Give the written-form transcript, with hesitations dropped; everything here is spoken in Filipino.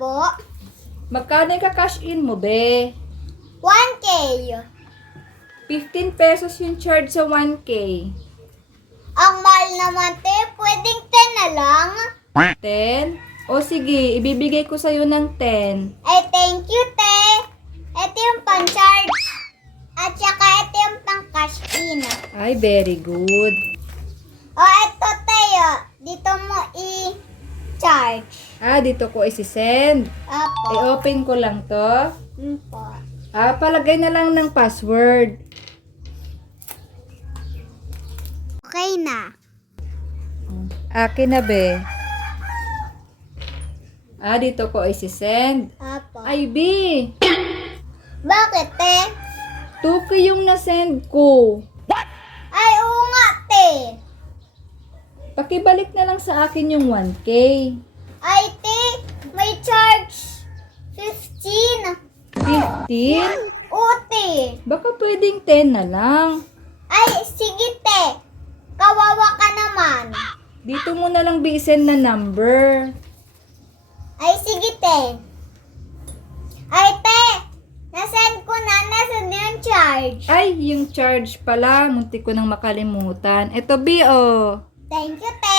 Apo. Magkano yung ka-cash in mo, be? 1K. 15 pesos yung charge sa 1K. Ang mahal naman, te. Pwedeng 10 na lang. 10? O sige, ibibigay ko sa'yo ng 10. Ay, thank you, te. Ito yung pang-charge. At saka ito yung pang-cash in. Ay, very good. O, ito, te. Dito mo i-charge. Dito ko isi-send. Apo. I-open ko lang to. Po. Palagay na lang ng password. Okay na. Akin na, be. Dito ko isi-send. Apo. Ay, B. Bakit, te? 2K yung na-send ko. Ay, oo nga, te. Pakibalik na lang sa akin yung 1K. Ay, te. May charge 15. 15? Oo, te. Baka pwedeng 10 na lang. Ay, sige, te. Kawawa ka naman. Dito mo na lang bi-send na number. Ay, sige, te. Ay, te. Nasend ko na. Nasend yung charge. Ay, yung charge pala. Muntik ko nang makalimutan. Ito, B, oh. Thank you, te.